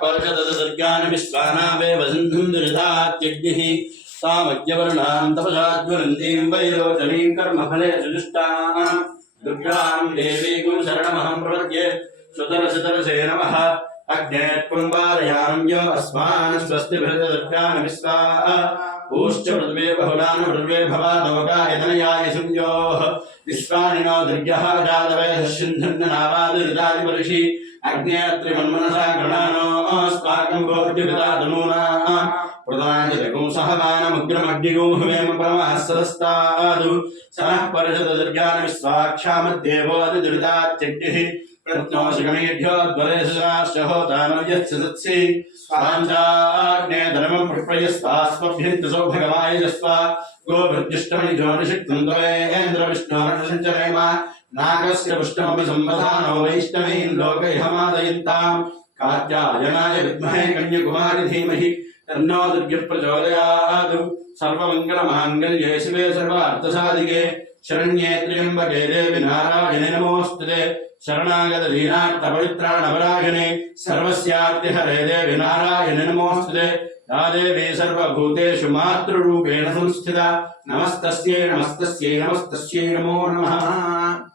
पर्षददुर्गान् विश्वानावेव सिन्धुं दुरिधात्यग्निः सामज्ञवर्णां तपसाज्वलन्तीं वैरोचनीं कर्मफलेषु जुष्टां दुर्गां देवीं शरणमहं प्रपद्ये सुतरसुतरसे नमः अग्ने त्वं वारयामि यो अस्मान् स्वस्ति भरतदुर्गान् विश्वा पूश्च पृथ्वे बहुलान् पृथ्वे भवादोगाय तनयाय सुञ्जोः विश्वानि नो दुर्गः जातवेदः सिन्धुन्ननावादिदादिवर्षि अग्नेत्रिमन्मनसा गृणानो अस्माकं भोज्यपितातनूना प्रदानजगुं सहमानमुग्रमग्निगुं हुमेम परमः सदस्तादु सनः पर्षददुर्गान् विश्वाक्षामद्देवो अधिदुरितात्यग्निः प्रत्नोषगणेभ्यो द्वरेशराश्च होतानो यत्सदत्सि स्वाञ्चाग्ने धर्मं प्रप्रयस्तास्मभ्यन्तसो भगवाय जस्वा गोभृद्युष्टमनिजोनिषिक्तं तवेन्द्रविष्णोरसञ्चरेम नागस्य पुष्टमपि संवधानो वैष्णवीं लोकैहमादयन्तां कात्यायनाय विद्महे कन्याकुमारी धीमहि तन्नो दुर्गः प्रचोदयात् सर्वमङ्गलमाङ्गल्ये शिवे सर्वार्थसाधिके शरण्ये त्र्यम्बके देवि नारायणे नमोऽस्तुते शरणागत दीनार्थपवित्राणपरायणे सर्वस्यार्तिहरे देवि नारायणे नमोऽस्तुते या देवी सर्वभूतेषु मातृरूपेण संस्थिता नमस्तस्यै नमस्तस्यै नमस्तस्यै नमो नमः।